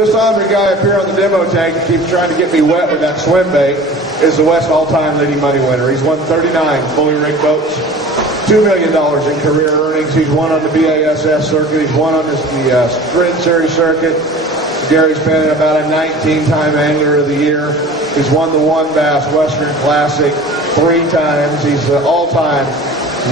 This Andre guy up here on the demo tank who keeps trying to get me wet with that swim bait is the West all-time leading money winner. He's won 39 fully rigged boats, $2 million in career earnings. He's won on the BASS circuit. He's won on the Sprint Series circuit. Gary's been about a 19-time Angler of the Year. He's won the One Bass Western Classic 3 times. He's the all-time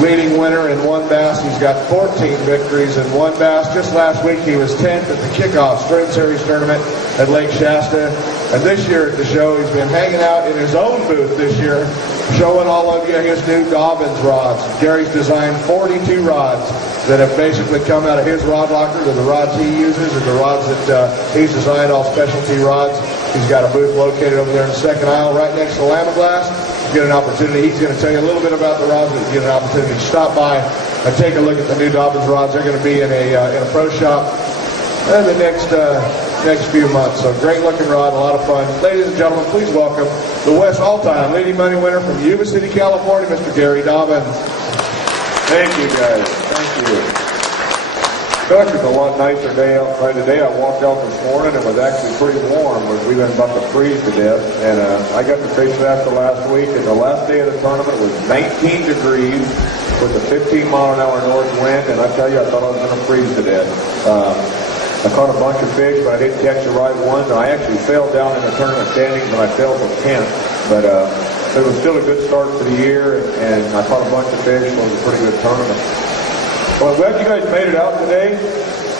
leading winner in One Bass. He's got 14 victories in One Bass. Just last week he was 10th at the kickoff Sprint Series tournament at Lake Shasta. And this year at the show he's been hanging out in his own booth this year, showing all of you his new Dobyns rods. Gary's designed 42 rods that have basically come out of his rod locker. They're the rods he uses and the rods that he's designed, all specialty rods. He's got a booth located over there in the second aisle right next to Lama Glass. You get an opportunity. He's going to tell you a little bit about the rods, but you get an opportunity to stop by and take a look at the new Dobyns rods. They're going to be in a pro shop in the next few months. So great looking rod, a lot of fun. Ladies and gentlemen, please welcome the West all-time leading money winner from Yuba City, California, Mr. Gary Dobyns. Thank you, guys. Thank you. Gosh, it's a lot nicer day outside today. I walked out this morning. It was actually pretty warm. We've been about to freeze to death. And I got to fish after last week. And the last day of the tournament was 19 degrees with a 15-mile-an-hour north wind. And I tell you, I thought I was going to freeze to death. I caught a bunch of fish, but I didn't catch the right ones. I actually fell down in the tournament standings, and I fell from 10th. But it was still a good start to the year, and I caught a bunch of fish, so it was a pretty good tournament. Well, I'm glad you guys made it out today.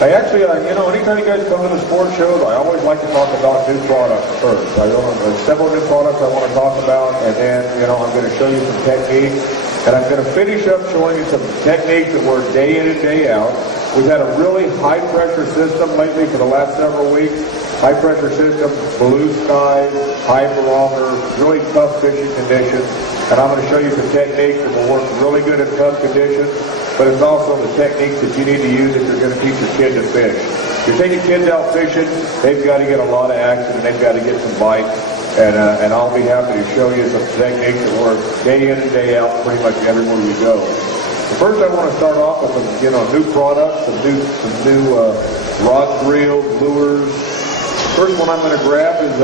I actually, anytime you guys come to the sports shows, I always like to talk about new products first. There's several new products I want to talk about, and then, I'm going to show you some techniques. And I'm going to finish up showing you some techniques that work day in and day out. We've had a really high-pressure system lately for the last several weeks. High-pressure system, blue skies, high barometer, really tough fishing conditions. And I'm going to show you some techniques that will work really good in tough conditions. But it's also the techniques that you need to use if you're going to teach your kid to fish. If you're taking kids out fishing, they've got to get a lot of action and they've got to get some bites. And I'll be happy to show you some techniques that work day in and day out pretty much everywhere we go. First, I want to start off with some, new products, some new rods, reels, lures. First one I'm going to grab is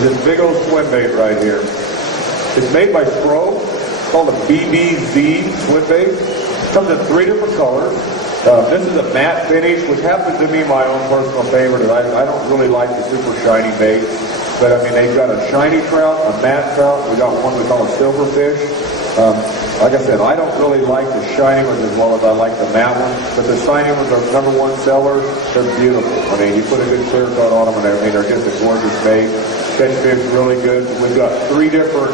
this big old swim bait right here. It's made by Spro. It's called a BBZ swim bait. It comes in 3 different colors. This is a matte finish, which happens to be my own personal favorite. I don't really like the super shiny bait. But, they've got a shiny trout, a matte trout. We got one we call a silverfish. Like I said, I don't really like the shiny ones as well as I like the matte ones. But the shiny ones are #1 sellers. They're beautiful. You put a good clear coat on them, and they're just a gorgeous bait. Catch fish really good. We've got 3 different,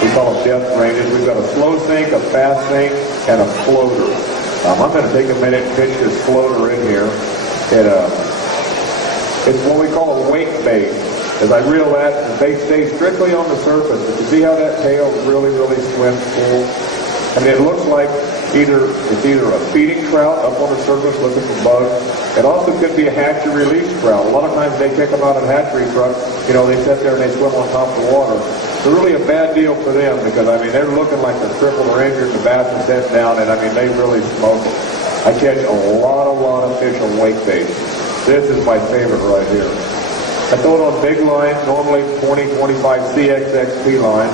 we call them depth ranges. We've got a slow sink, a fast sink, and a floater. I'm going to take a minute and pitch this floater in here. It's what we call a wake bait. As I reel that, the bait stays strictly on the surface. But you see how that tail really, really swims full? It looks like it's either a feeding trout up on the surface looking for bugs. It also could be a hatchery release trout. A lot of times they kick them out of hatchery trucks. They sit there and they swim on top of the water. It's really a bad deal for them because, they're looking like they're crippled or injured. The bass is set down, and, they really smoke them. I catch a lot of fish on wake bait. This is my favorite right here. I throw it on big line, normally 20, 25 CXXP line.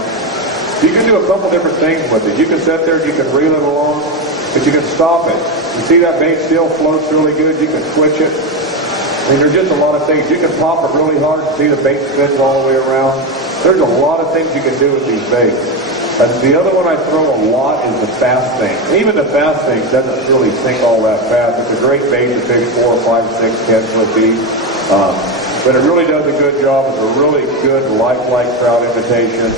You can do a couple different things with it. You can sit there and you can reel it along, but you can stop it. You see that bait still floats really good. You can switch it. There's just a lot of things. You can pop it really hard. See the bait spins all the way around. There's a lot of things you can do with these baits. The other one I throw a lot is the fast sink. Even the fast sink doesn't really sink all that fast. It's a great bait to fish 4, 5, 6, 10 foot deep. But it really does a good job. It's a really good lifelike trout imitation.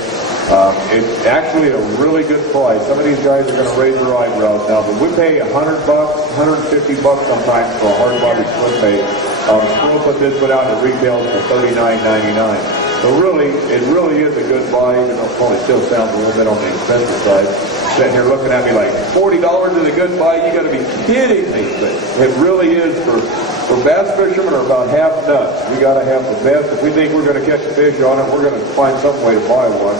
It's actually a really good price. Some of these guys are going to raise their eyebrows now, but we pay $100, $150 sometimes for a hard-bodied swim bait. We'll put this one out at retail for $39.99. So it really is a good buy, even though it probably still sounds a little bit on the expensive side. Sitting here looking at me like, $40 is a good buy? You got to be kidding me. But it really is for bass fishermen are about half nuts. We got to have the best. If we think we're going to catch a fish on it, we're going to find some way to buy one.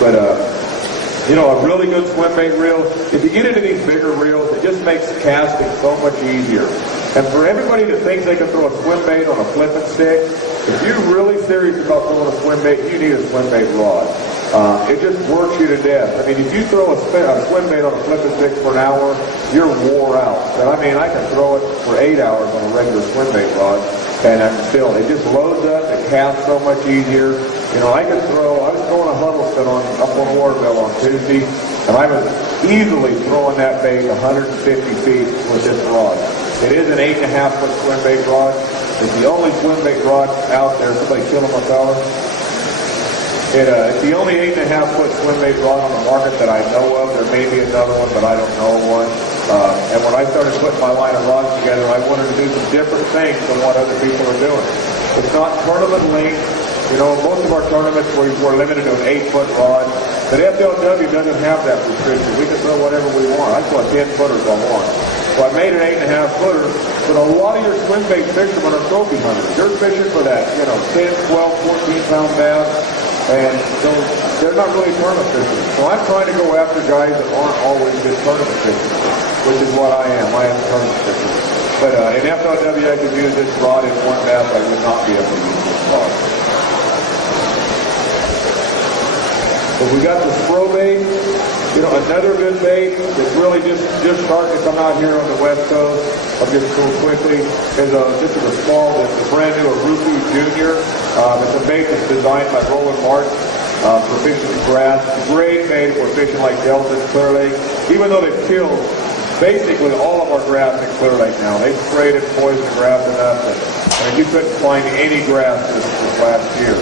But a really good swim bait reel. If you get into these bigger reels, it just makes casting so much easier. And for everybody that thinks they can throw a swim bait on a flipping stick, if you're really serious about throwing a swim bait, you need a swim bait rod. It just works you to death. I mean, if you throw a swim bait on a flipping stick for an hour, you're wore out. And I mean, I can throw it for 8 hours on a regular swim bait rod, and I'm still, it just loads up, it casts so much easier. You know, I was throwing a Huddleston up on Waterville on Tuesday, and I was easily throwing that bait 150 feet with this rod. It is an 8.5 foot swim bait rod. It's the only swim bait rod out there. Somebody kill him, my fella. It's the only 8.5 foot swim bait rod on the market that I know of. There may be another one, but I don't know one. And when I started putting my line of rods together, I wanted to do some different things than what other people are doing. It's not tournament length. You know, most of our tournaments we're limited to an 8-foot rod. But FLW doesn't have that restriction. We can throw whatever we want. I throw 10-footers if I want. So I made an 8.5 footer, but a lot of your swim bait fishermen are trophy hunters. They're fishing for that, 10, 12, 14-pound bass, and so they're not really tournament fishermen. So I'm trying to go after guys that aren't always good tournament fishermen, which is what I am. I am a tournament fisherman. But in FLW, I could use this rod in one bass. I would not be able to use this rod. But we got the Spro bait, another good bait that's really just starting to come out here on the West Coast. I'll just go quickly. This is a small, it's a brand new Ruku Junior. It's a bait that's designed by Roland Martin for fishing grass. Great bait for fishing like Delta and Clear Lake. Even though they've killed basically all of our grass in Clear Lake now. They've sprayed and poisoned the grass enough that you couldn't find any grass this last year.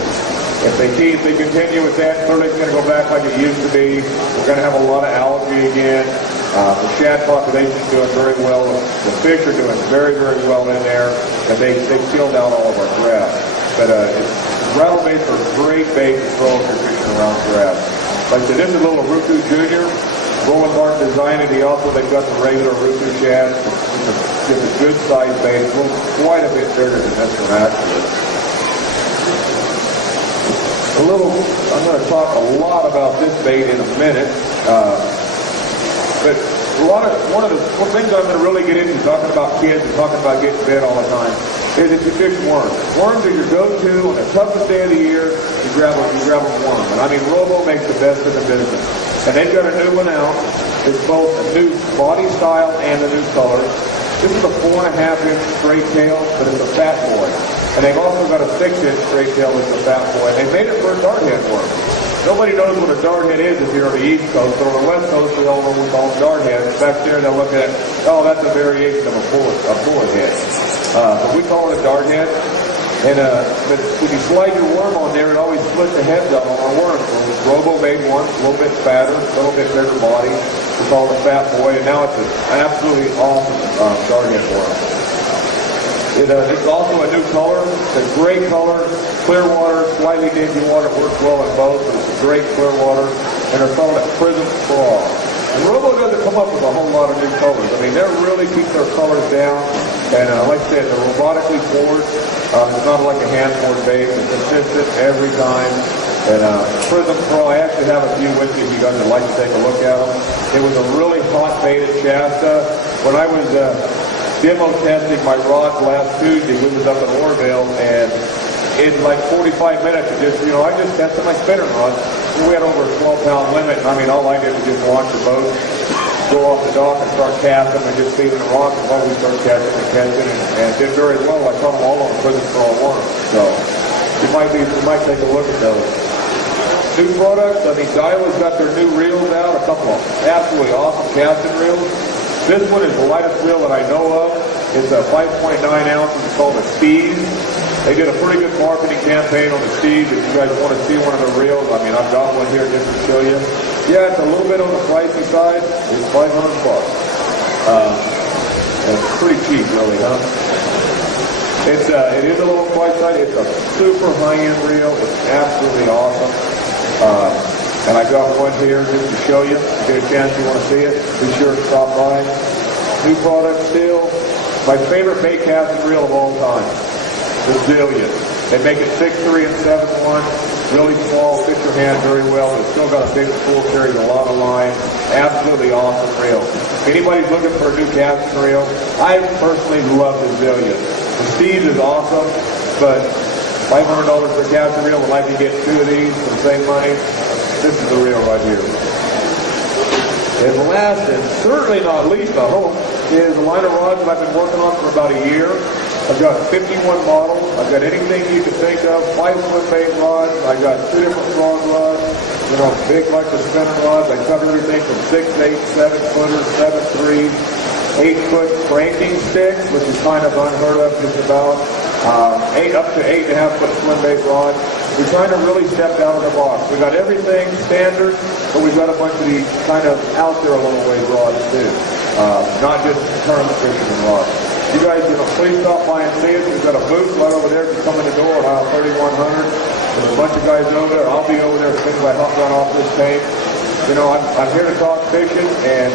If they continue with that, Clear Lake's going to go back like it used to be. We're going to have a lot of algae again. The shad population is doing very well. The fish are doing very, very well in there, and they've killed out all of our grass. But rattle baits are great bait to throw if you're fishing around grass. Like I said, this is a little Ruku Junior. Roland Martin designed it. They've got the regular Ruku shad. It's a good size bait. It's quite a bit bigger than this one actually. I'm going to talk a lot about this bait in a minute, but one of the things I'm going to really get into talking about kids and talking about getting bit all the time is if you fish worms. Worms are your go-to on the toughest day of the year. You grab a worm, and I mean Robo makes the best in the business, and they've got a new one out. It's both a new body style and a new color. This is a 4.5-inch straight tail, but it's a fat boy. And they've also got a 6-inch straight tail that's a fat boy. And they made it for a dart head worm. Nobody knows what a dart head is if you're on the East Coast. But on the West Coast, we all know we call them dart heads. Back there, they'll look at it, oh, that's a variation of a bullet head. But we call it a dart head. And but when you slide your worm on there, it always splits the heads up on our worms. So Robo made one, a little bit fatter, a little bit bigger body. We call it a fat boy, and now it's an absolutely awesome dart head worm. It's also a new color. It's a great color, clear water, slightly dingy water. It works well in both, but it's a great clear water. And they're calling it Prism Straw. And Robo doesn't come up with a whole lot of new colors. I mean, they really keep their colors down. And like I said, they're robotically poured. It's not like a hand-poured bait. It's consistent every time. And Prism Pro, I actually have a few with me if you guys would like to take a look at them. It was a really hot bait at Shasta. When I was demo testing my rods last Tuesday, we was up in Orville, and in like 45 minutes, I just tested my spinner rod. We had over a 12-pound limit, and I mean, all I did was just launch the boat, go off the dock and start casting and just feeding the rods while we start catching and did very well. I caught them all on Prism Pro worm. So you might take a look at those. New products, I mean, Daiwa's got their new reels out, a couple of absolutely awesome casting reels. This one is the lightest reel that I know of. It's a 5.9 ounces. It's called a Steez. They did a pretty good marketing campaign on the Steez. If you guys want to see one of the reels, I mean, I've got one here just to show you. Yeah, it's a little bit on the pricey side. It's $500. And it's pretty cheap, really, huh? It is a little price side. It's a super high-end reel. It's absolutely awesome. And I got one here just to show you. If you get a chance, you want to see it, be sure to stop by. New product still. My favorite bait casting reel of all time, the Zillion. They make it 6.3 and 7.1. really small, fit your hand very well, but it's still got a big spool, carries a lot of line. Absolutely awesome reel. If anybody's looking for a new casting reel, I personally love the Zillion. The Steve's is awesome, but $500 for a casting reel would like to get two of these for the same money. This is the reel right here. And last and certainly not least, I hope, is a line of rods that I've been working on for about a year. I've got 51 models. I've got anything you can think of. 5 swim bait rods. I've got 2 different frog rods. You know, big like the spinning rods. I cover everything from 6, 8, 7-footers, 7-3, 8-foot cranking sticks, which is kind of unheard of just about. 8 up to 8.5-foot swim bait rods. We're trying to really step out of the box. We got everything standard, but we've got a bunch of these kind of out there a little ways rods too. Not just tournament fishing rods. You guys, please stop by and see us. We've got a booth right over there. Just come in the door at aisle 3100. There's a bunch of guys over there. I'll be over there as soon as I hop down off this tape. I'm here to talk fishing, and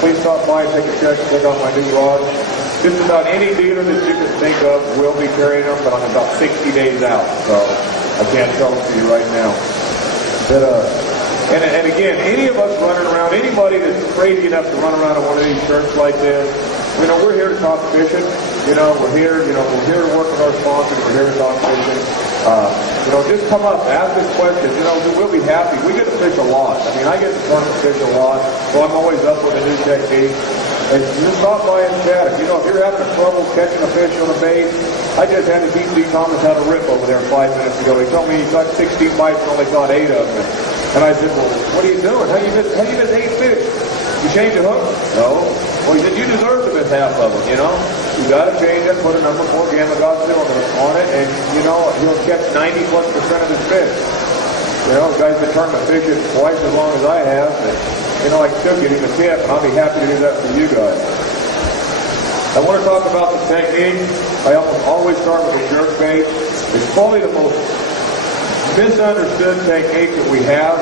please stop by and take a check out my new rods. Just about any dealer that you can think of will be carrying them, but I'm about 60 days out, so I can't tell them to you right now. But and again, any of us running around, anybody that's crazy enough to run around in one of these shirts like this, we're here to talk fishing. We're here to work with our sponsors. We're here to talk fishing. Just come up, ask us questions. We'll be happy. We get to fish a lot. I get to tournament fish a lot, so I'm always up with a new technique. And just stop by and chat. If you're having trouble catching a fish on a bait, I just had to teach Lee Thomas how to rip over there 5 minutes ago. He told me he caught 16 bites and only caught 8 of them. And I said, well, what are you doing? How you miss 8 fish? You change the hook? No. Well, he said, you deserve to miss half of them, You got to change it, put a number 4 Gamma God cylinder on it, and, he'll catch 90+% of his fish. Guys been tournament fishing twice as long as I have, and, I can still get him a tip, and I'll be happy to do that for you guys. I want to talk about the technique. I always start with the jerk bait. It's probably the most misunderstood technique that we have.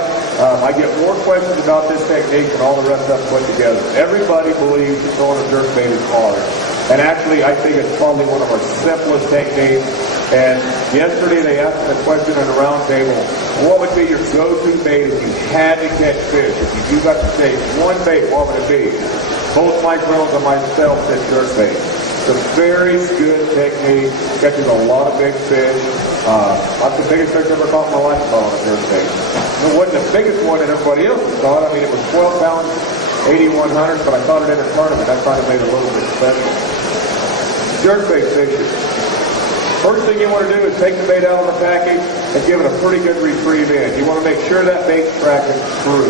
I get more questions about this technique than all the rest of them put together. Everybody believes that throwing a jerk bait is hard. And actually, I think it's probably one of our simplest techniques. And yesterday they asked me a question in a round table, what would be your go-to bait if you had to catch fish? If you got to take one bait, what would it be? Both Mike Reynolds and myself said jerk bait. It's a very good technique. Catches a lot of big fish. That's the biggest fish I've ever caught in my life on a jerk bait. It wasn't the biggest one that everybody else caught. It was 12 pounds, 8100, but I caught it in a tournament. I thought it made it a little bit special. Jerk bait fishing. First thing you want to do is take the bait out of the package and give it a pretty good retrieve in. You want to make sure that bait's tracking through.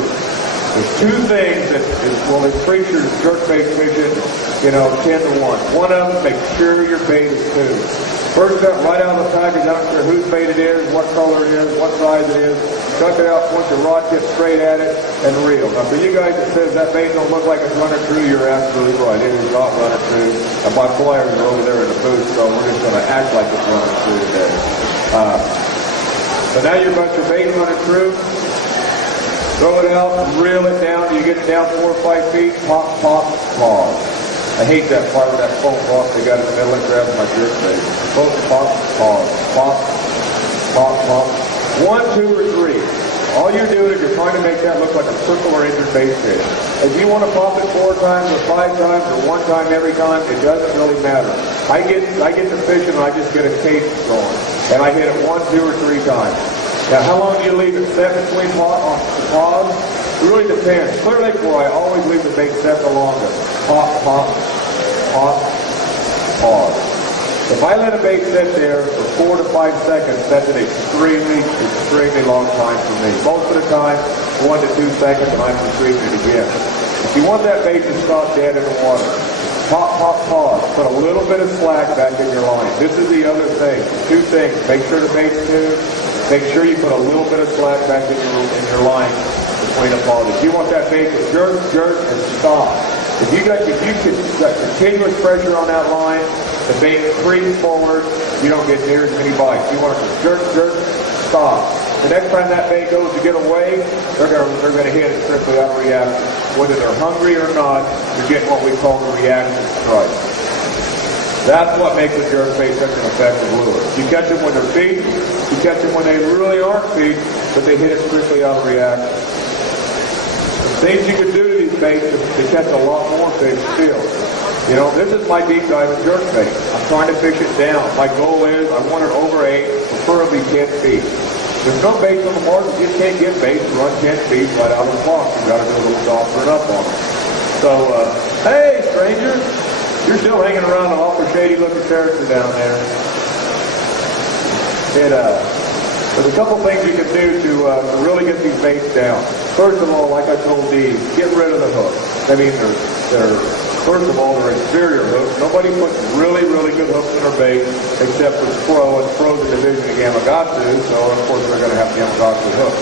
There's 2 things that will increase your jerk bait fishing, 10 to 1. One of them, make sure your bait is tuned. First up, right out of the package, I don't care whose bait it is, what color it is, what size it is. Chuck it out, point your rod tip straight at it, and reel. Now, for you guys that says that bait don't look like it's running through, you're absolutely right. It is not running through. And my flyers are over there in the booth, so we're just going to act like it's running through today. So now you've got your bait running through. Throw it out, reel it down. You get it down 4 or 5 feet. Pop, pop, pause. I hate that part of that foam rock they got in the middle and grabs my jerk bait. Pop, pop, pause. Pop, pop, pop. 1, 2, or 3. All you're doing is you're trying to make that look like a circle or injured bait fish. If you want to pop it 4 times or 5 times or 1 time every time, it doesn't really matter. I get to fishing and I just get a case going. And I hit it 1, 2, or 3 times. Now, how long do you leave it set between pause? It really depends. Clear Lake Boy, I always leave the bait set the longest. Pop, pop, pop, pause. If I let a bait sit there for 4 to 5 seconds, that's an extremely long time for me. Most of the time, 1 to 2 seconds, and I'm retrieving it again. If you want that bait to stop dead in the water, pop, pop, pause. Put a little bit of slack back in your line. This is the other thing. 2 things. Make sure the bait's tuned. Make sure you put a little bit of slack back in your line between the pauses. You want that bait to jerk, and stop. If you got continuous pressure on that line, the bait creeps forward, you don't get near as many bites. You want it to jerk, stop. The next time that bait goes to get away, they're going to hit it strictly out of reaction. Whether they're hungry or not, you're getting what we call the reaction strike. That's what makes a jerkbait such an effective lure. You catch them when they're feet, you catch them when they really aren't feet, but they hit it strictly out of reaction. Things you can do to these baits to catch a lot more fish still. You know, this is my deep dive jerkbait. I'm trying to fish it down. My goal is I want it over 8, preferably 10 feet. There's no baits on the market. You just can't get baits to run 10 feet right out of the box. You've got to go a little softer up on them. So, hey, stranger. You're still hanging around an awful shady-looking character down there. There's a couple things you can do to really get these baits down. First of all, like I told Dee, get rid of the hooks. I mean, first of all, they're inferior hooks. Nobody puts really, really good hooks in their bait except for Pro, and Pro's a division of Yamagatsu, so of course they're going to have the Yamagatsu hook.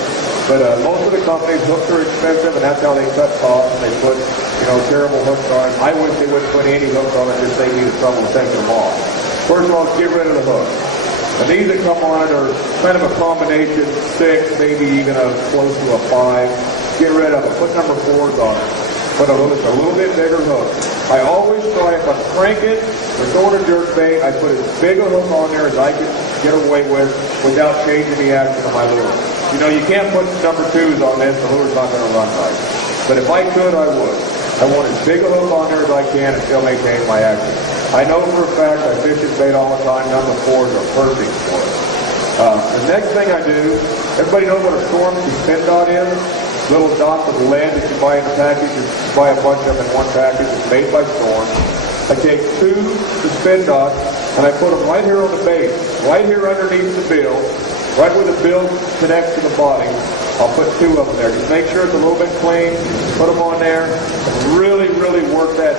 But most of the companies, hooks are expensive, and that's how they cut costs, and they put, you know, terrible hooks on it. I wish they wouldn't put any hooks on it, just save me the trouble of taking them off. First of all, get rid of the hook. And these that come on it are kind of a combination, 6, maybe even close to a 5. Get rid of it. Put number 4s on it. Put a little bit bigger hook. I always try, if I'm cranking or throwing a jerkbait, I put as big a hook on there as I can get away with without changing the action of my lure. You know, you can't put number 2s on this, the lure's not going to run right. But if I could, I would. I want as big a hook on there as I can and still maintain my action. I know for a fact I fish this bait all the time. Number 4s are perfect for it. The next thing I do, everybody knows what a storm suspend dot is? Little dots of lead that you buy in a package. You buy a bunch of them in one package. It's made by Storm. I take 2 suspend dots and I put them right here on the bait, right here underneath the bill, right where the bill connects to the body. I'll put 2 of them there. Just make sure it's a little bit clean. Put them on there. And really, really work that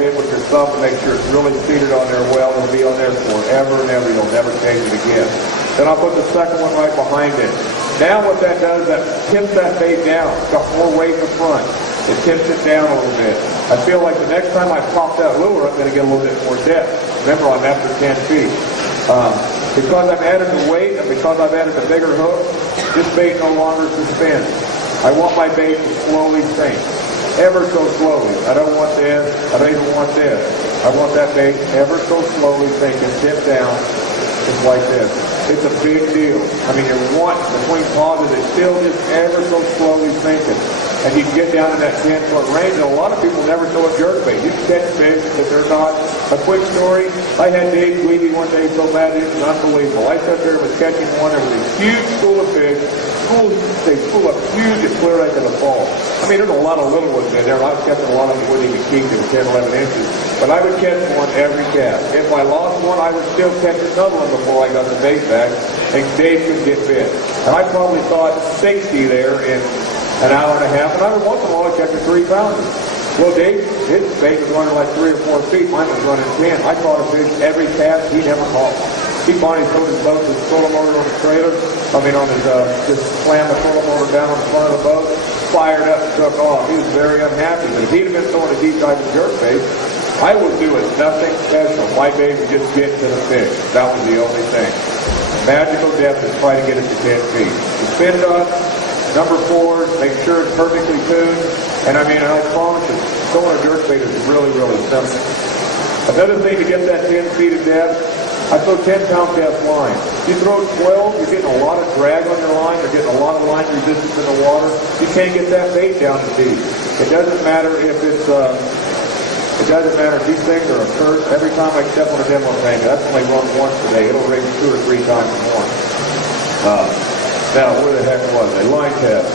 in with your thumb to make sure it's really seated on there well. It'll be on there forever and ever. You'll never change it again. Then I'll put the second one right behind it. Now what that does, that tips that bait down. It's got more weight in the front. It tips it down a little bit. I feel like the next time I pop that lure, I'm going to get a little bit more depth. Remember, I'm after 10 feet. Because I've added the weight and because I've added the bigger hook, this bait no longer suspends. I want my bait to slowly sink, ever so slowly. I don't want this. I don't even want this. I want that bait ever so slowly sink and tip down, just like this. It's a big deal. I mean, you're wanting between pauses, it's still just ever so slowly sinking. And you can get down in that 10-foot range, and a lot of people never throw a jerkbait. You can catch fish, but they're not. A quick story, I had Dave Guidi one day so bad it was unbelievable. I sat there and was catching one. There was a huge school of fish. They school up huge and clear into the fall. I mean, there's a lot of little ones in there. I was catching a lot of them wouldn't even keep them 10, 11 inches. But I would catch one every cast. If I lost one, I would still catch another one before I got the bait back, and Dave could get bit. And I probably caught 60 there in an hour and a half, and I would once in a while catch a 3-pounder. Well, Dave, his bait was running like 3 or 4 feet. Mine was running 10. I caught a fish every cast. He never caught one. He finally throwed his boat, his trolling motor on the trailer. Just slammed the trolling motor down on the front of the boat, fired up and took off. He was very unhappy. But if he'd have been throwing a deep diving jerkbait, I would do it nothing special. My bait would just get to the fish. That was the only thing. Magical depth is try to get it to 10 feet. The spin dot, number 4, make sure it's perfectly tuned. And I promise you, throwing a jerkbait is really, really simple. Another thing to get that 10 feet of depth, I throw 10-pound cast line. You throw 12, you're getting a lot of drag on your line. You're getting a lot of line resistance in the water. You can't get that bait down to deep. It doesn't matter if it's these things are a curse. Every time I step on a demo tank, that's only run once a day. It'll ring 2 or 3 times more. Now, where the heck was it? Line test.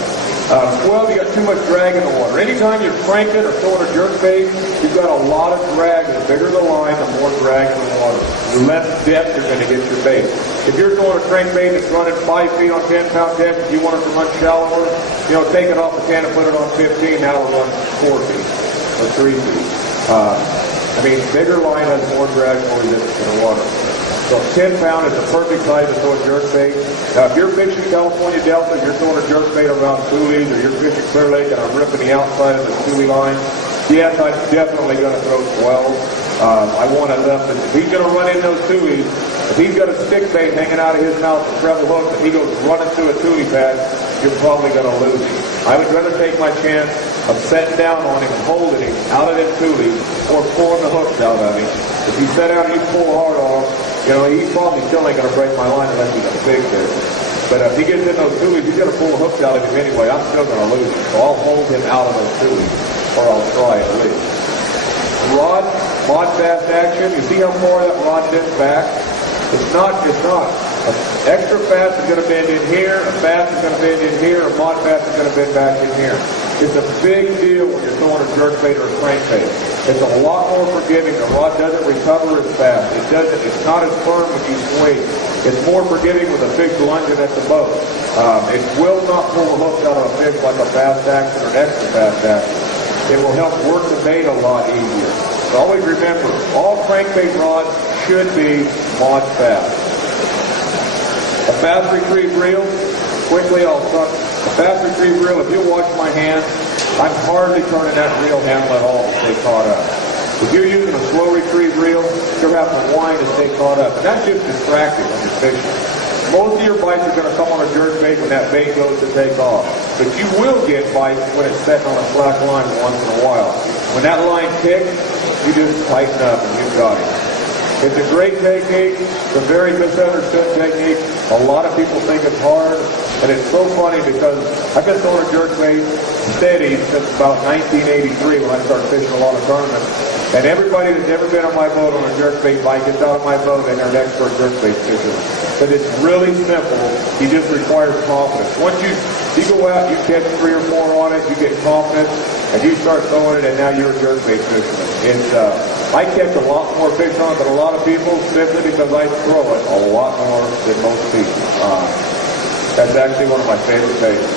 12, you got too much drag in the water. Anytime you're cranking or throwing a jerkbait, you've got a lot of drag. The bigger the line, the more drag in the water. The less depth you're going to get your bait. If you're throwing a crankbait that's running 5 feet on 10-pound depth, if you want it to run shallower, take it off the 10 and put it on 15, now it'll run 4 feet or 3 feet. Bigger line has more drag, more resistance in the water. So 10-pound is the perfect size to throw a jerkbait. Now, if you're fishing California Delta, you're throwing a jerkbait around Cooley's, or you're fishing Clear Lake and I'm ripping the outside of the Cooley line, yes, I'm definitely going to throw 12. I want enough. If he's going to run in those Cooley's, if he's got a stick bait hanging out of his mouth, a treble hook, and he goes running through a Cooley pad, you're probably going to lose him. I would rather take my chance of setting down on him and holding him out of them Cooley's or pulling the hooks out of him If you set out and you pull hard on him, you know, he probably still ain't going to break my line unless he's a big fish. But if he gets in those tulies, he's going to pull the hooks out of him anyway. I'm still going to lose him. So I'll hold him out of those tulies, or I'll try at least. Rod, mod fast action. You see how far that rod dips back? It's not. Extra fast is going to bend in here, a fast is going to bend in here, a mod fast is going to bend back in here. It's a big deal when you're throwing a jerkbait or a crankbait. It's a lot more forgiving. The rod doesn't recover as fast. It's not as firm when you swing. It's more forgiving with a fish lunging at the boat. It will not pull the hook out of a fish like a fast action or an extra fast action. It will help work the bait a lot easier. So always remember, all crankbait rods should be mod fast. A fast retrieve reel, quickly I'll start. A fast retrieve reel, if you watch my hand, I'm hardly turning that reel handle at all to stay caught up. If you're using a slow retrieve reel, you'll have to whine to stay caught up. And that's just distracting when you're fishing. Most of your bites are going to come on a jerkbait when that bait goes to take off. But you will get bites when it's set on a slack line once in a while. When that line kicks, you just tighten up and you've got it. It's a great technique. It's a very misunderstood technique. A lot of people think it's hard, and it's so funny because I've been throwing a jerkbait steady since about 1983 when I started fishing a lot of tournaments. And everybody that's ever been on my boat on a jerkbait bite gets out of my boat and they're an expert jerkbait fisherman. But it's really simple. You just require confidence. Once you go out, you catch 3 or 4 on it, you get confidence, and you start throwing it, and now you're a jerkbait fisherman. I catch a lot more fish on it than a lot of people simply because I throw it a lot more than most people. That's actually one of my favorite baits.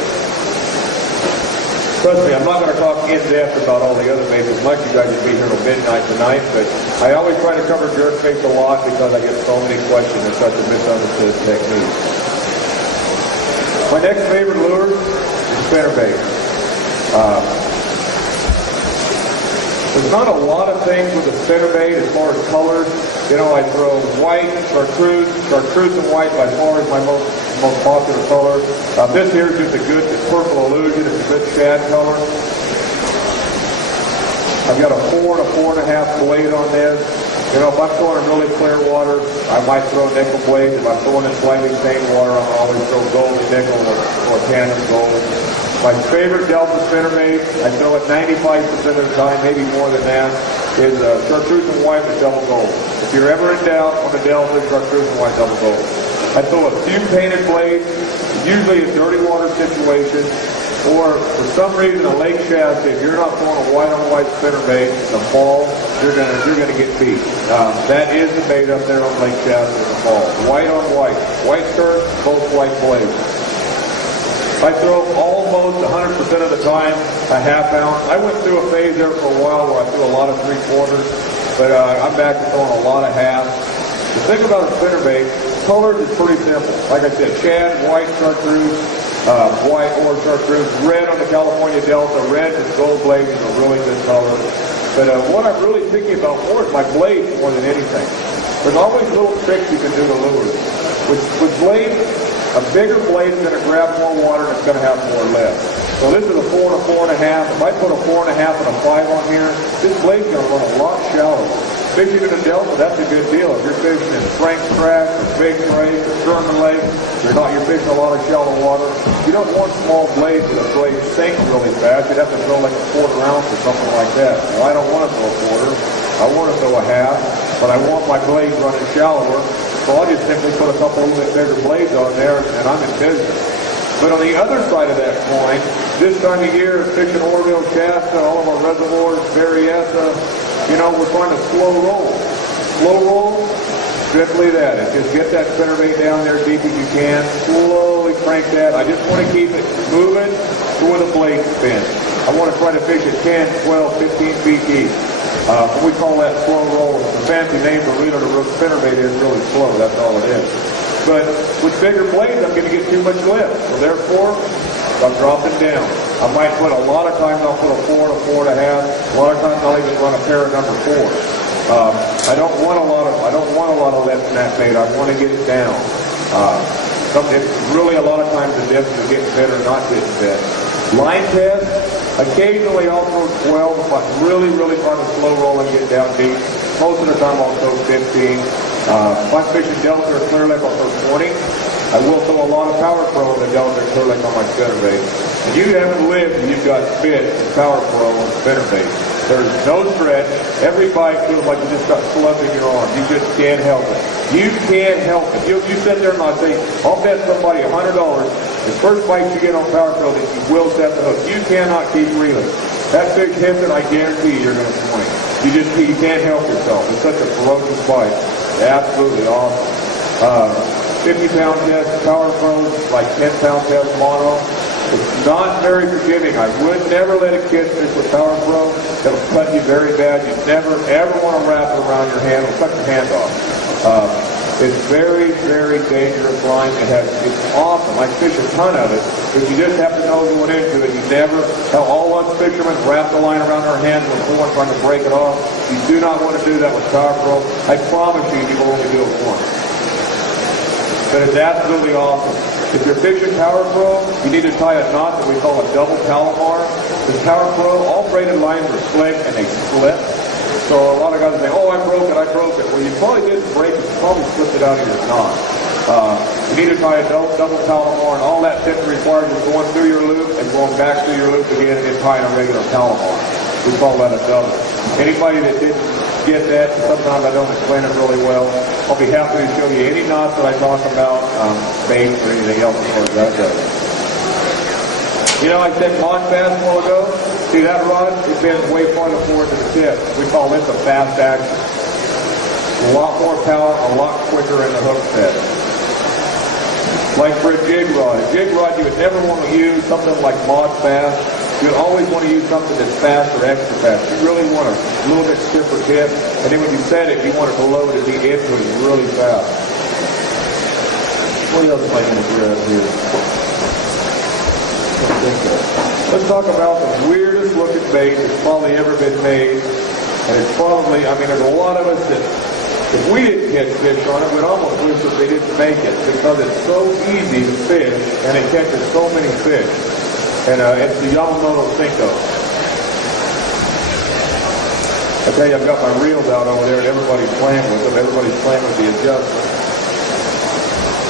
Trust me, I'm not going to talk in depth about all the other baits as much. You guys will be here till midnight tonight, but I always try to cover jerkbaits a lot because I get so many questions. It's such a misunderstood technique. My next favorite lure is spinnerbait. There's not a lot of things with the spinnerbait as far as colors. You know, I throw white, chartreuse and white by far is my most popular color. This here is just a good purple illusion. It's a good shad color. I've got a 4 and a 4.5 blade on this. You know, if I'm throwing in really clear water, I might throw nickel blades. If I'm throwing in slightly stained water, I'll always throw gold, nickel, or tandem gold. My favorite Delta spinnerbait, I throw it 95% of the time, maybe more than that, is chartreuse and white with double gold. If you're ever in doubt on the Delta, chartreuse and white double gold. I throw a few painted blades, usually a dirty water situation, or for some reason a lake shad. If you're not throwing a white on white spinnerbait in the fall, you're gonna get beat. That is the bait up there on lake shad in the fall. White on white, white skirt, both white blades. I throw almost 100% of the time a half ounce. I went through a phase there for a while where I threw a lot of 3/4, but I'm back to throwing a lot of halves. The thing about a spinnerbait, colors is pretty simple. Like I said, shad, white, chartreuse, white or chartreuse, red on the California Delta, red and gold blade is a really good color. But what I'm really thinking about more is my blades more than anything. There's always little tricks you can do to lures. With blades, a bigger blade is going to grab more water and it's going to have more lift. So this is a 4 and a 4.5. If I put a 4.5 and a 5 on here, this blade's going to run a lot shallower. Fishing in a Delta, that's a good deal. If you're fishing in Frank's Crack or Big Lake or Sherman Lake, you're fishing a lot of shallow water. You don't want small blades so the blade sinks really fast. You'd have to throw like a 1/4 ounce or something like that. Now, I don't want to throw a 1/4. I want to throw a half, but I want my blades running shallower. So I'll just simply put a couple of bit bigger blades on there, and I'm in business. But on the other side of that coin, this time of year, fishing Orville, Shasta, all of our reservoirs, Berryessa, you know, we're trying to slow roll. Slow roll, simply that. And just get that spinnerbait down there as deep as you can. Slowly crank that. I just want to keep it moving to where the blade spins. I want to try to fish at 10, 12, 15 feet deep. We call that slow roll. It's a fancy name for really the spinnerbait is really slow. That's all it is. But with bigger blades, I'm going to get too much lift. So therefore, I'm dropping down. I might put a lot of times I'll put a 4 and a 4.5. A lot of times I'll even run a pair of number 4. I don't want a lot of lift in that bait. I want to get it down. Really a lot of times the dips are getting bit or not getting bit. Line test. Occasionally I'll throw 12 if I'm really trying to slow roll and get down deep. Most of the time I'll throw 15. If I'm fishing Delta or Clear Lake, I'll throw 20. I will throw a lot of Power Pro in the Delta or Clear Lake on my spinnerbait. And you haven't lived and you've got spit and Power Pro on spinnerbait. There's no stretch. Every bite feels like you just got slugged in your arm. You just can't help it. You can't help it. You sit there and I say, I'll bet somebody $100 the first bite you get on Power Pro that you will set the hook. You cannot keep reeling. That fish hits it, I guarantee you're going to swing. You can't help yourself. It's such a ferocious bite. Absolutely awesome. 50-pound test Power Pro, like 10-pound test mono. It's not very forgiving. I would never let a kid fish with Power Pro. It'll cut you very bad. You never, ever want to wrap it around your hand. It'll cut your hand off. It's very, very dangerous line. It's awesome. I fish a ton of it, but you just have to know going into it. You never, how all us fishermen wrap the line around our hands with corn trying to break it off. You do not want to do that with Power Pro. I promise you, you will only do it once. But it's absolutely awesome. If you're fishing Power Pro, you need to tie a knot that we call a double Palomar. With Power Pro, all braided lines are slick and they split. So a lot of guys say, oh, I broke it. Well, you probably didn't break it. You probably slipped it out of your knot. You need to tie a double Palomar, and all that simply requires is going through your loop and going back through your loop again and tying a regular Palomar. We call that a double. Anybody that didn't get that, sometimes I don't explain it really well, I'll be happy to show you any knots that I talk about, baits or anything else as far as that goes. You know, I said mod bass a while ago. See that rod? It bends way farther forward to the tip. We call this a fast action. A lot more power, a lot quicker in the hook set. Like for a jig rod. A jig rod you would never want to use something like mod bass. You would always want to use something that's fast or extra fast. You really want a little bit stiffer tip. And then when you set it, you want it to load at the end so it's really fast. What else am I going to grab here? Let's talk about the weirdest looking bait that's probably ever been made. And it's probably, I mean, there's a lot of us that, if we didn't catch fish on it, we'd almost wish that they didn't make it because it's so easy to fish and it catches so many fish. And it's the Yamamoto Cinco. I tell you, I've got my reels out over there and everybody's playing with them. Everybody's playing with the adjustment.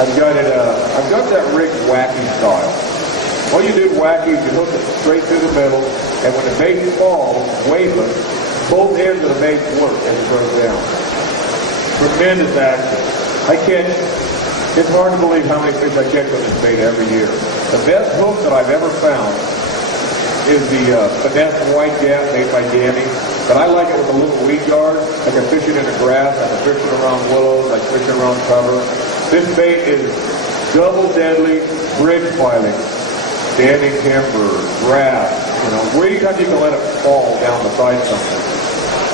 I've got that rig wacky style. All you do wacky is you hook it straight through the middle, and when the bait falls, weightless, both ends of the bait work as it goes down. Tremendous action. It's hard to believe how many fish I catch with this bait every year. The best hook that I've ever found is the finesse white gap made by Danny. But I like it with a little weed guard. I can fish it in the grass, I can fish it around willows, I can fish it around cover. This bait is double deadly bridge piling. Standing timber, grass, where you can let it fall down beside something.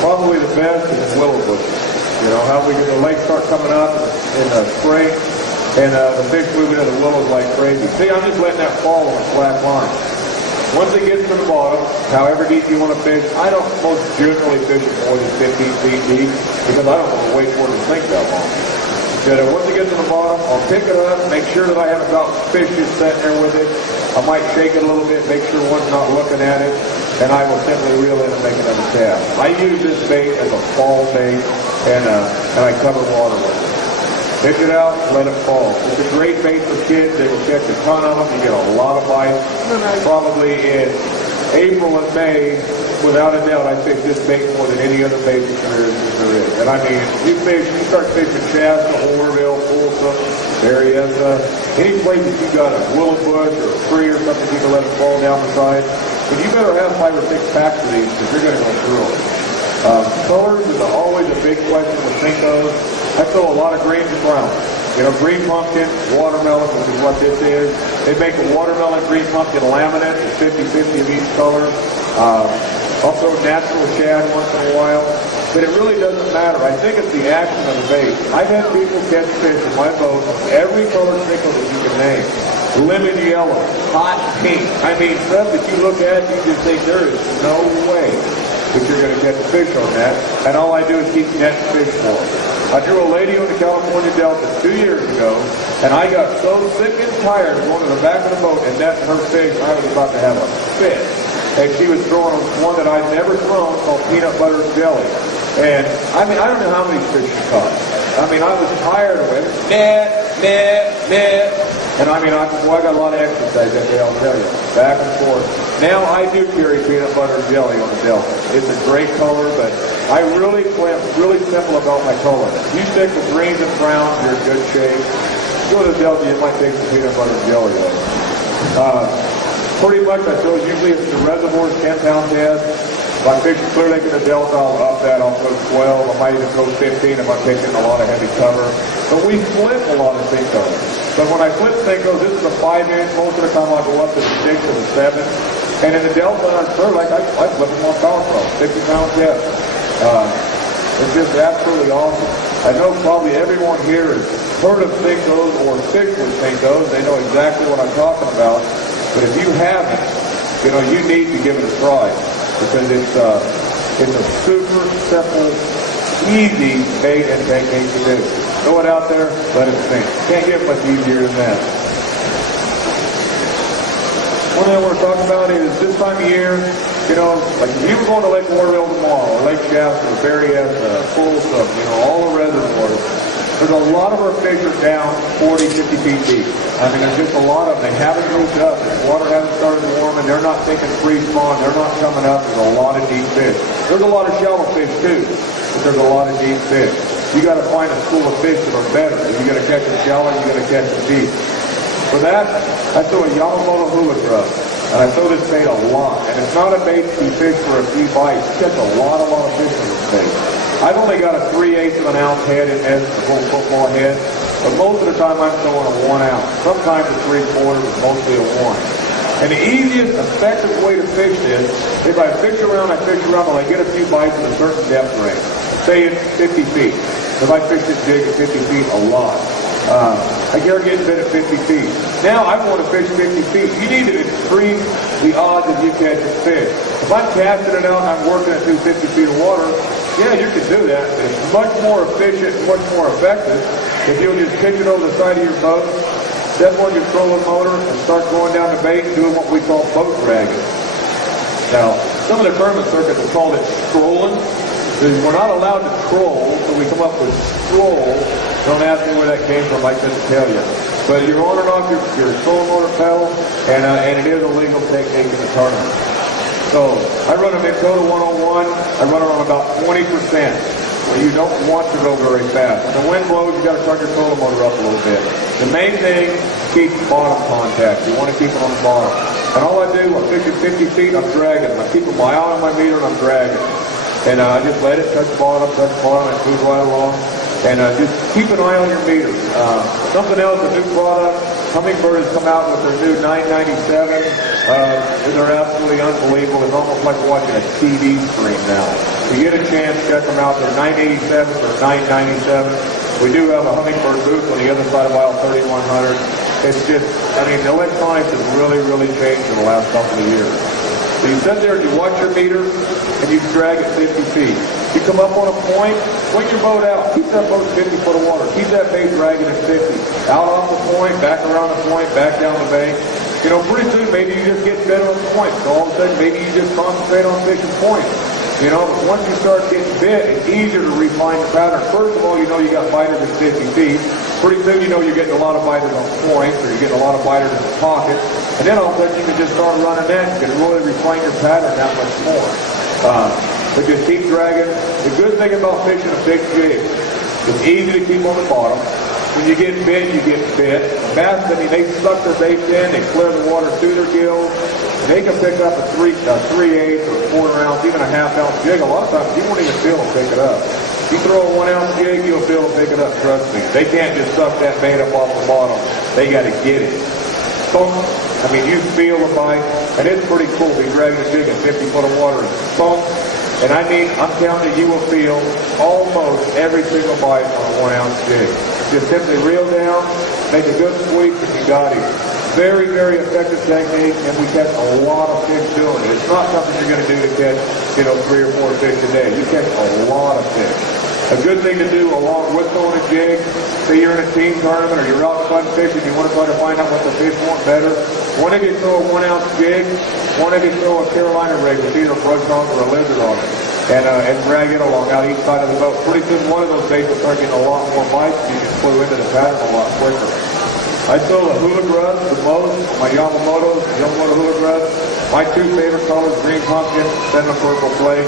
Probably the best is willow bushes. How we get the lake start coming up in the spring, and the fish moving into the willows like crazy. See, I'm just letting that fall on a flat line. Once it gets to the bottom, however deep you want to fish, I don't most generally fish it more than 15 feet deep because I don't want to wait for it to sink that long. But once it gets to the bottom, I'll pick it up, make sure that I haven't got fish just sitting there with it. I might shake it a little bit, make sure one's not looking at it, and I will simply reel in and make another cast. I use this bait as a fall bait, and I cover water with it. Pick it out, let it fall. It's a great bait for kids. They will catch a ton of them. You get a lot of bites. Probably in April and May, without a doubt, I fish this bait more than any other bait that there is. And I mean, you start fishing Shasta, Orville, Folsom, Berryessa, any place that you got a willow bush or a tree or something you can let it fall down the side. But you better have 5 or 6 packs of these because you're going to go through them. Colors is always a big question with Cincos. I throw a lot of greens and browns. Green pumpkin, watermelon, which is what this is. They make a watermelon green pumpkin laminate. It's 50-50 of each color. Also natural shad once in a while. But it really doesn't matter. I think it's the action of the bait. I've had people catch fish in my boat of every color Cinco that you can name. Lemon yellow, hot pink. I mean, stuff that you look at, you just think there is no way that you're going to catch a fish on that. And all I do is keep netting fish for them. I drew a lady on the California Delta 2 years ago, and I got so sick and tired of going to the back of the boat and netting her fish, I was about to have a fit. and she was throwing one that I'd never thrown called peanut butter jelly. And I mean, I don't know how many fish she caught. I mean, I was tired of it. Net. And I mean, I got a lot of exercise that day, I'll tell you. Back and forth. Now I do carry peanut butter jelly on the Delta. It's a great color, but I really simple about my color. You stick with greens and browns, you're in good shape. Go to the Delta, you might take some peanut butter jelly though. Pretty much, I suppose usually it's the reservoirs, 10-pound head. If I'm fishing Clear Lake in the Delta, I'll up that. I'll throw 12. I might even throw 15 if I'm fishing a lot of heavy cover. But we flip a lot of Cincos. But when I flip Cincos, this is a 5-inch. Most of the time I'll go up to the 6 or the 7. And in the Delta on Clear Lake, I flip them on power pro, 50-pound head. It's just absolutely awesome. I know probably everyone here has heard of Cincos or fished with Cincos. They know exactly what I'm talking about. But if you haven't, you need to give it a try. Because it's a super simple, easy bait and technique to do. Throw it out there, let it sink. Can't get much easier than that. One thing we're talking about is this time of year, like if you were going to Lake Waterville tomorrow, or Lake Shasta, or Berryessa, Folsom, all the reservoirs, there's a lot of our fish are down 40, 50 feet deep. I mean, there's just a lot of them. They haven't moved up. The water hasn't started warming. They're not taking free spawn. They're not coming up. There's a lot of deep fish. There's a lot of shallow fish too, but there's a lot of deep fish. You got to find a school of fish that are better. If you got to catch them shallow, you got to catch them deep. For that, I throw a Yamamoto hula grub. And I throw this bait a lot. And it's not a bait to be fished for a few bites. You catch a lot of fish on this bait. I've only got a 3/8 of an ounce head in this, the whole football head. But most of the time I'm throwing a 1 ounce. Sometimes a 3/4, but mostly a 1. And the easiest, effective way to fish this, if I fish around, well, I get a few bites at a certain depth range. Say it's 50 feet. If I fish this jig at 50 feet, a lot. I can't get bit at 50 feet. Now I want to fish 50 feet. You need to increase the odds that you catch a fish. If I'm casting it out and I'm working it through 50 feet of water, yeah, you can do that. But it's much more efficient, much more effective if you'll just pitch it over the side of your boat, step on your trolling motor, and start going down the bait and doing what we call boat dragging. Now, some of the tournament circuits have called it strolling. We're not allowed to troll, so we come up with stroll. Don't ask me where that came from, I couldn't tell you. But you're on and off your trolling motor pedal, and it is a legal technique in the tournament. So I run a Minn Kota 101. I run it on about 20%. Well, you don't want to go very fast. When the wind blows, you got to turn your trolling motor up a little bit. The main thing, keep bottom contact. You want to keep it on the bottom. And all I do, I'm fishing 50 feet, I'm dragging. I'm keeping my eye on my meter, and I'm dragging. And I just let it touch the bottom, and move right along. And just keep an eye on your meter. Something else, a new product, Humminbird has come out with their new 997. They're absolutely unbelievable. It's almost like watching a TV screen now. If you get a chance, check them out. They're 987 or 997. We do have a Humminbird booth on the other side of aisle 3100. It's just, the electronics has really, really changed in the last couple of years. So you sit there and you watch your meter, and you drag it 50 feet. You come up on a point, swing your boat out. Keep that boat 50 foot of water. Keep that bait dragging at 50. Out off the point, back around the point, back down the bank. Pretty soon maybe you just get bit on the point. So all of a sudden maybe you just concentrate on fishing points. Once you start getting bit, it's easier to refine the pattern. First of all, you got biters at 50 feet. Pretty soon you're getting a lot of biters on points, or you're getting a lot of biters in the pocket. And then all of a sudden you can just start running that. You can really refine your pattern that much more. But just keep dragging. The good thing about fishing a big jig, it's easy to keep on the bottom. When you get bit, you get bit. The bass, they suck their bait in, they clear the water through their gills, and they can pick up a 3/8 or a 1/4 ounce, even a 1/2 ounce jig. A lot of times you won't even feel them pick it up. You throw a 1 ounce jig, you'll feel them pick it up, trust me. They can't just suck that bait up off the bottom. They got to get it. So, you feel the bite, and it's pretty cool. Be dragging a jig in 50 foot of water, and boom. And I'm counting you will feel almost every single bite on a 1 ounce jig. Just simply reel down, make a good sweep, and you got it. Very, very effective technique, and we catch a lot of fish doing it. It's not something you're going to do to catch, 3 or 4 fish a day. You catch a lot of fish. A good thing to do along with throwing a jig, say you're in a team tournament or you're out fun fishing, you want to try to find out what the fish want better. When you throw a 1 ounce jig, wanted to throw a Carolina rig with either a brush hog or a lizard on it and drag it along out each side of the boat. Pretty soon one of those baits will start getting a lot more bites and you can flew into the pattern a lot quicker. I throw the hula grass the most, my Yamamoto hula grass. My two favorite colors, green pumpkin, cinnamon purple flake.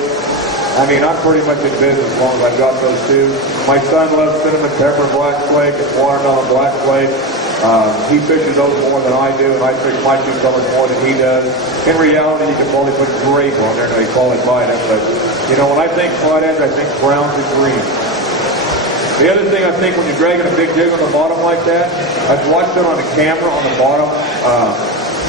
I mean, I'm pretty much in business as long as I've got those two. My son loves cinnamon pepper black flake and watermelon black flake. He fishes those more than I do, and I fish my two colors more than he does. In reality, you can probably put grape on there, and they call it vitamin. But, you know, when I think flatheads, I think browns and greens. The other thing I think when you're dragging a big jig on the bottom like that, I've watched it on the camera on the bottom,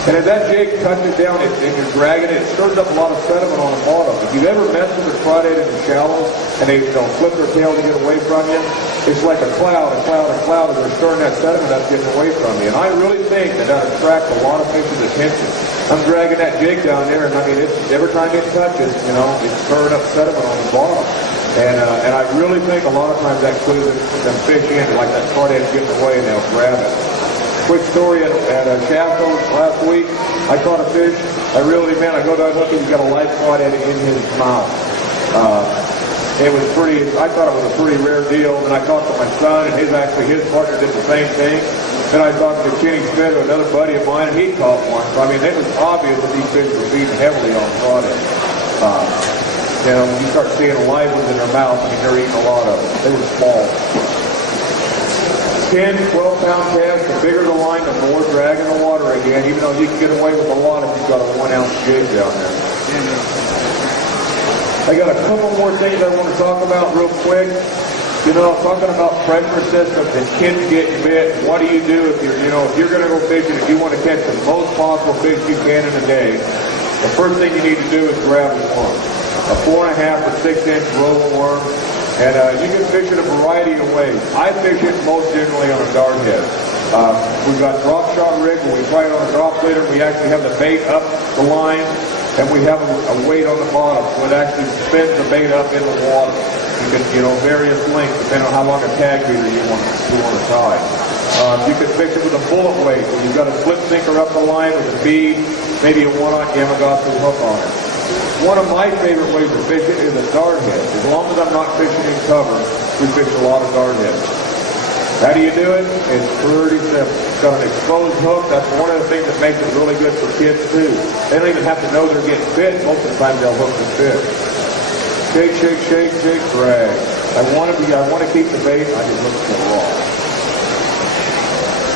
and as that jig touches down and you're dragging it, it stirs up a lot of sediment on the bottom. If you've ever messed with a crawdad in the shallows and they'll flip their tail to get away from you, it's like a cloud as they're stirring that sediment up getting away from you. And I really think that attracts a lot of fish's attention. I'm dragging that jig down there, and I mean, every time it touches, you know, it's stirring up sediment on the bottom. And I really think a lot of times that clues them fish in, like that crawdad's getting away and they'll grab it. Quick story at Shafto last week, I caught a fish. I go down looking, he's got a live crawdad in his mouth. It was I thought it was a pretty rare deal. And I talked to my son, and his partner did the same thing. Then I talked to Kenny Smith, another buddy of mine, and he caught one. So, I mean, it was obvious that these fish were feeding heavily on crawdad. You know, when you start seeing live ones in their mouth, I mean, they're eating a lot of them. They were small. 10, 12-pound cast, the bigger the line, the more drag in the water again, even though you can get away with a lot if you've got a 1-ounce jig down there. I got a couple more things I want to talk about real quick. You know, talking about pressure systems and kids getting bit. What do you do if you're going to go fishing, if you want to catch the most possible fish you can in a day? The first thing you need to do is grab a worm. A 4.5 or 6-inch roller worm, and you can fish it a variety of ways. I fish it most generally on a dart head. We've got drop shot rig where we fly it on a drop leader. We actually have the bait up the line, and we have a weight on the bottom, so it actually spins the bait up in the water. You can, various lengths depending on how long a tag beater you want to tie. You can fish it with a bullet weight, where you've got a slip sinker up the line with a bead, maybe a 1-aught Yamagata hook on it. One of my favorite ways to fish it is a dart head. As long as I'm not fishing in cover, we fish a lot of dart heads. How do you do it? It's pretty simple. It's got an exposed hook. That's one of the things that makes it really good for kids too. They don't even have to know they're getting bit. Most of the time they'll hook the fish. Shake, shake, shake, shake, drag. I want to keep the bait. I just look for the rod.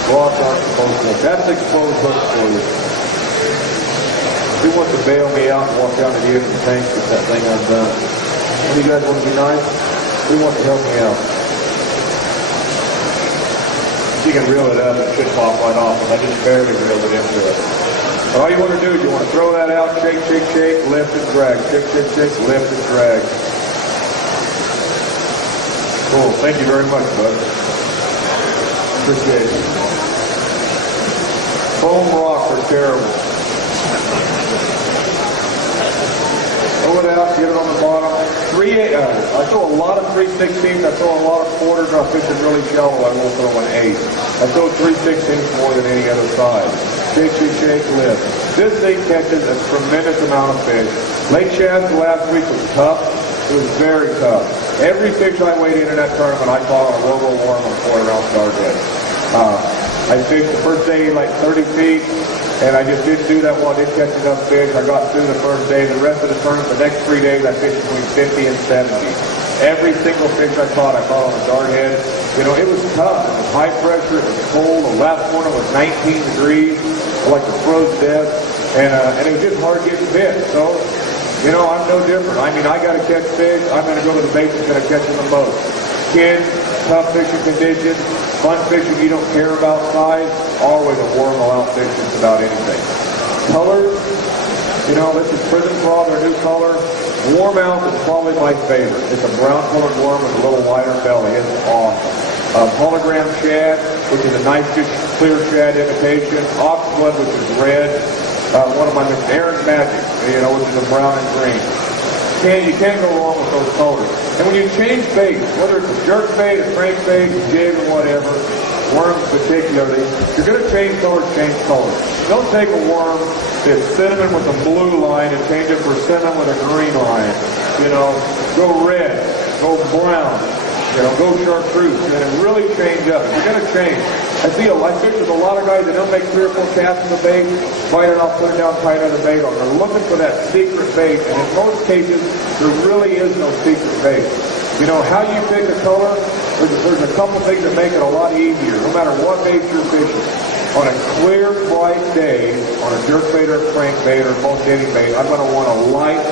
Rods aren't exposed hook. That's exposed hook for you. Who wants to bail me out and walk down to the end of the tank with that thing undone? Any of you guys want to be nice? Who wants to help me out? You can reel it up, it should pop right off, and I just barely reeled it into it. All you want to do is you want to throw that out, shake, shake, shake, lift and drag. Shake, shake, shake, lift and drag. Cool. Thank you very much, bud. Appreciate it. Foam rocks are terrible. Throw it out, get it on the bottom. I throw a lot of 3/16. I throw a lot of quarters. I fish it really shallow. I won't throw an 8. I throw 3/16 more than any other size. Shake, shake, shake, lift. This thing catches a tremendous amount of fish. Lake Shasta last week was tough. It was very tough. Every fish I weighed in that tournament, I caught on a robo worm on a 4-ounce dart head. I fished the first day like 30 feet. And I just didn't do that well. I didn't catch enough fish. I got through the first day. The rest of the tournament, the next 3 days, I fished between 50 and 70. Every single fish I caught on a dart head. You know, it was tough. It was high pressure. It was cold. The last corner was 19 degrees. Like a froze death. And it was just hard getting bit. So, you know, I'm no different. I mean, I got to catch fish. I'm going to go to the bait that's going to catch them the most. Kids, tough fishing conditions, fun fishing, you don't care about size, always a worm will outfish just about anything. Colors, you know, this is prison crawl, their new color. Warmouth is probably my favorite. It's a brown colored worm with a little wider belly. It's awesome. Hologram shad, which is a nice clear shad imitation. Oxblood, which is red. One of my Aaron's Magic, you know, which is a brown and green. You can't go wrong with those colors. And when you change bait, whether it's a jerk bait, a crank bait, a jig, or whatever, Worms particularly, if you're going to change colors, change colors. Don't take a worm that's cinnamon with a blue line and change it for cinnamon with a green line. You know, go red, go brown, you know, go chartreuse, and really change up. If you're going to change, I think there's a lot of guys that don't make 3 or 4 casts in the bait, bite it off, put it down, tie another bait on. They're looking for that secret bait, and in most cases, there really is no secret bait. You know, how you pick a color, there's a couple things that make it a lot easier, no matter what bait you're fishing. On a clear, bright day, on a jerkbait or a crankbait or most any bait, I'm going to want a light,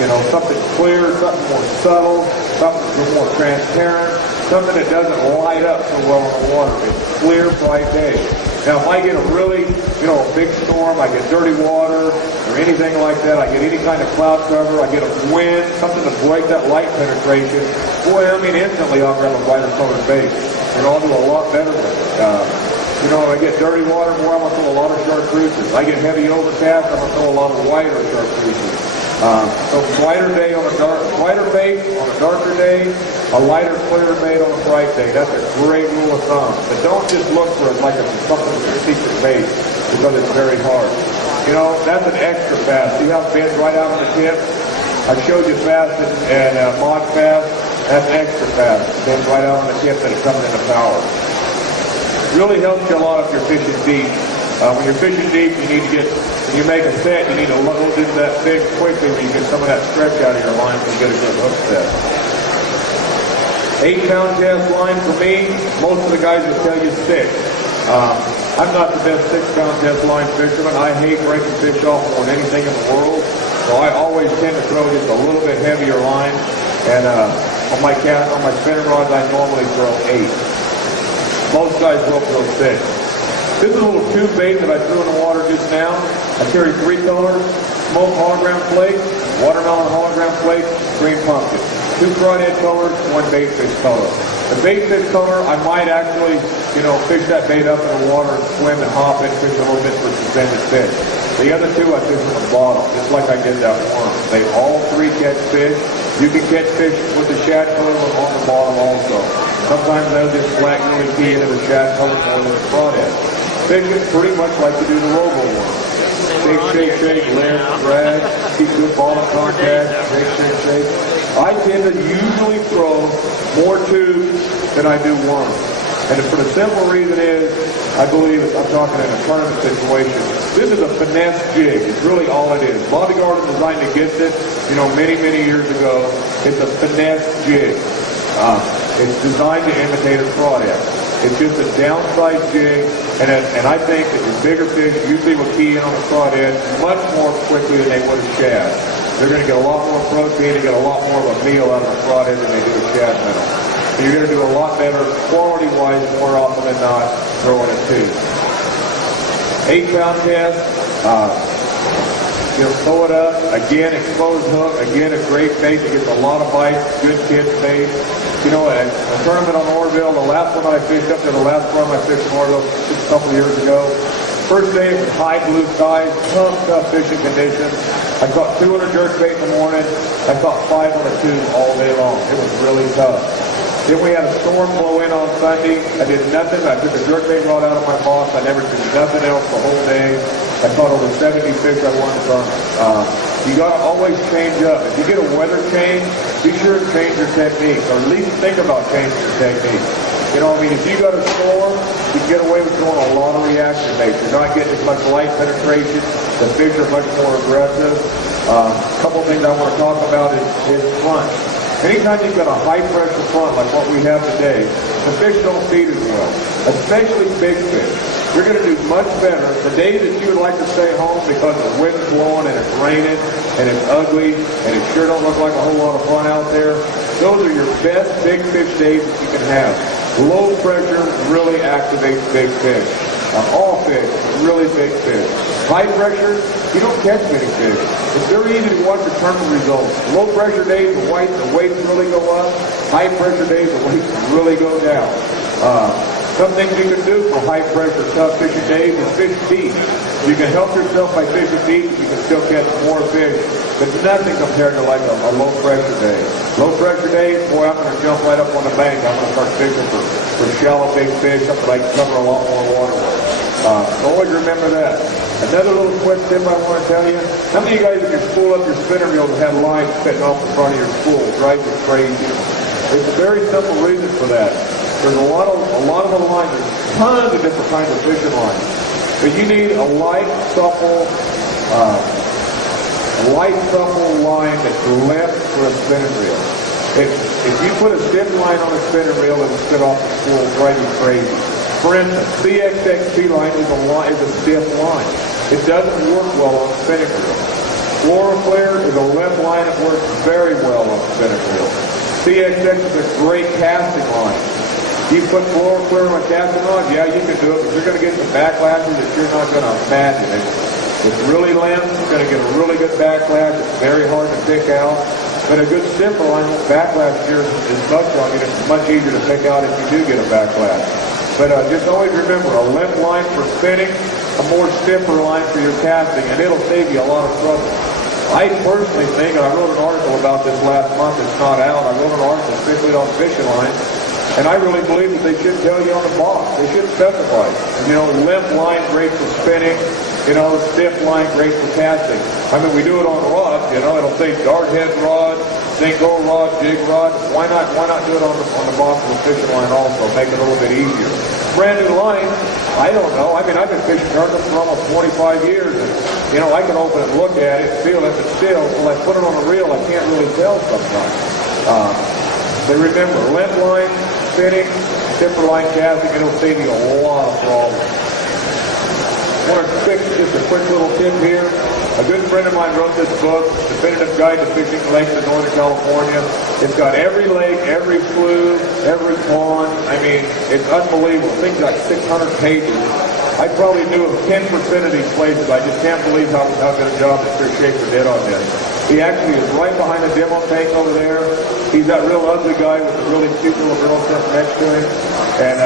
you know, something clear, something more subtle, something more transparent, something that doesn't light up so well in the water. It's clear, bright day. Now, if I get a really, you know, a big storm, I get dirty water or anything like that, I get any kind of cloud cover, I get a wind, something to break that light penetration, boy, I mean, instantly I'll grab a brighter colored bait. And I'll do a lot better with it. You know, if I get dirty water, boy, I'm going to throw a lot of chartreuses. I get heavy overcast, I'm going to throw a lot of whiter chartreuses. So brighter day on brighter bait on a darker day, a lighter, clearer bait on a bright day. That's a great rule of thumb. But don't just look for it like it's something with a secret bait because it's very hard. You know, that's an extra fast. See how it bends right out on the tip? I showed you fast and mod fast. That's extra fast. It bends right out on the tip and it comes into power. Really helps you a lot if you're fishing deep. When you're fishing deep, you need to when you make a set, you need to load into that fish quickly when you get some of that stretch out of your line so you get a good hook set. 8-pound cast line for me, most of the guys will tell you 6. I'm not the best 6-pound test line fisherman. I hate breaking fish off more than anything in the world, so I always tend to throw just a little bit heavier line. And on my spinning rods, I normally throw 8. Most guys will throw 6. This is a little tube bait that I threw in the water just now. I carry 3 colors: smoked hologram flake, watermelon hologram flake, green pumpkin. 2 crawdad colors, 1 bait fish color. The bait fish color, I might actually, you know, fish that bait up in the water and swim and hop it, fish a little bit for suspended fish. The other 2 I fish from the bottom, just like I did that worm. They all 3 catch fish. You can catch fish with the shad color on the bottom also. Sometimes they'll just flat really key into the shad color more than the crawdad. Fishing pretty much like you do the robo worm. Shake, lift, drag, keep good bottom contact, shake. I tend to usually throw more tubes than I do worms. And for the simple reason is, I believe, I'm talking in a tournament situation, this is a finesse jig. It's really all it is. Bobby Gardner designed against it, you know, many, many years ago. It's a finesse jig. It's designed to imitate a crawdad. It's just a downside jig, and I think that your bigger fish usually will key in on a crawdad much more quickly than they would a shad. They're going to get a lot more protein and get a lot more of a meal out of a crawdad than they do a shad minnow. So you're going to do a lot better quality-wise more often than not throwing a tube. 8-pound cast. You'll throw it up. Again, exposed hook. Again, a great bait that gets a lot of bites. Good kids bait. You know, a tournament on Orville, the last one I fished up to the last one I fished in Orville just a couple of years ago. First day it was high blue skies, tough fishing conditions. I caught 200 jerkbait in the morning. I caught 5 on a tube all day long. It was really tough. Then we had a storm blow in on Sunday. I did nothing. I took a jerkbait rod out of my box. I never did nothing else the whole day. I caught over 70 fish I wanted to you got to always change up. If you get a weather change, be sure to change your technique, or at least think about changing your technique. You know, I mean, if you got a storm, you can get away with throwing a lot of reaction baits. You're not getting as much light penetration. The fish are much more aggressive. A couple things I want to talk about is front. Anytime you've got a high-pressure front like what we have today, the fish don't feed as well, especially big fish. You're going to do much better. The days that you would like to stay home because the wind's blowing and it's raining and it's ugly and it sure don't look like a whole lot of fun out there, those are your best big fish days that you can have. Low pressure really activates big fish. All fish, really big fish. High pressure, you don't catch many fish. It's very easy to watch the tournament results. Low pressure days, the weights really go up. High pressure days, the weights really go down. Some things you can do for high pressure, tough fishing days is fish deep. You can help yourself by fishing deep. You can still catch more fish, but nothing compared to like a low pressure day. Low pressure day, boy, I'm going to jump right up on the bank. I'm going to start fishing for shallow big fish, something I can cover a lot more water with. Always remember that. Another little quick tip I want to tell you. How many of you guys, if you spool up your spinner reel and have lines fitting off the front of your spool, drives you crazy? There's a very simple reason for that. There's a lot of the lines, there's tons of different kinds of fishing lines. But you need a light, supple line that's left for a spinning reel. If you put a stiff line on a spinning reel, it'll sit off the spool, drive you crazy. For instance, CXXP line is a stiff line. It doesn't work well on spinning reel. Clear is a left line that works very well on spinning reel. CXX is a great casting line. You put Clear on a casting line, yeah, you can do it, but you're going to get some backlashes that you're not going to imagine. It's really limp. You're going to get a really good backlash. It's very hard to pick out. But a good stiffer line with backlash here is much on it. It's much easier to pick out if you do get a backlash. But just always remember, a limp line for spinning, a more stiffer line for your casting, and it'll save you a lot of trouble. I personally think, and I wrote an article about this last month, it's not out, I wrote an article strictly on fishing lines, and I really believe that they should tell you on the box. They should specify. You know, limp line great for spinning, you know, stiff line great for casting. I mean, we do it on rods, you know, it'll say dart head rod, single rod, jig rod. Why not do it on the box of a fishing line also, make it a little bit easier. Brand new line, I don't know. I mean, I've been fishing tournaments for almost 25 years, and, you know, I can open it, look at it, feel it, but still, when I put it on a reel, I can't really tell sometimes. But remember, limp line, spinning, stiffer line casting, it'll save you a lot of problems. Just a quick little tip here. A good friend of mine wrote this book, Definitive Guide to Fishing Lakes in Northern California. It's got every lake, every slough, every pond. I mean, it's unbelievable. The thing's got 600 pages. I probably knew of 10% of these places. I just can't believe how good a job that Chris Schaefer did on this. He actually is right behind the demo tank over there. He's that real ugly guy with a really cute little girl sitting next to him. And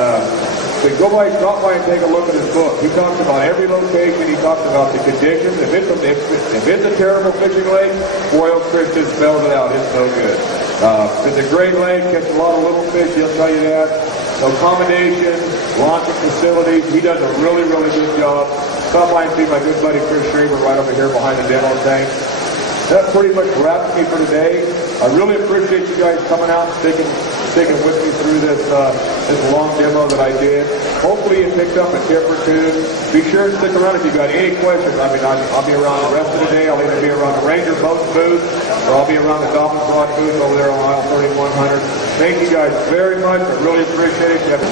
so stop by and take a look at his book. He talks about every location. He talks about the conditions. If it's a terrible fishing lake, boy, Chris just spells it out. It's so good. If it's a great lake, catch a lot of little fish, he'll tell you that. Accommodations, launching facilities. He does a really, really good job. Stop by and see my good buddy Chris Schreiber right over here behind the demo tank. That pretty much wraps me for today. I really appreciate you guys coming out and sticking with me through this long demo that I did. Hopefully you picked up a tip or two. Be sure to stick around if you got any questions. I mean, I'll be around the rest of the day. I'll either be around the Ranger Boat booth or I'll be around the Dobyns Rod booth over there on aisle 3100. Thank you guys very much. I really appreciate it.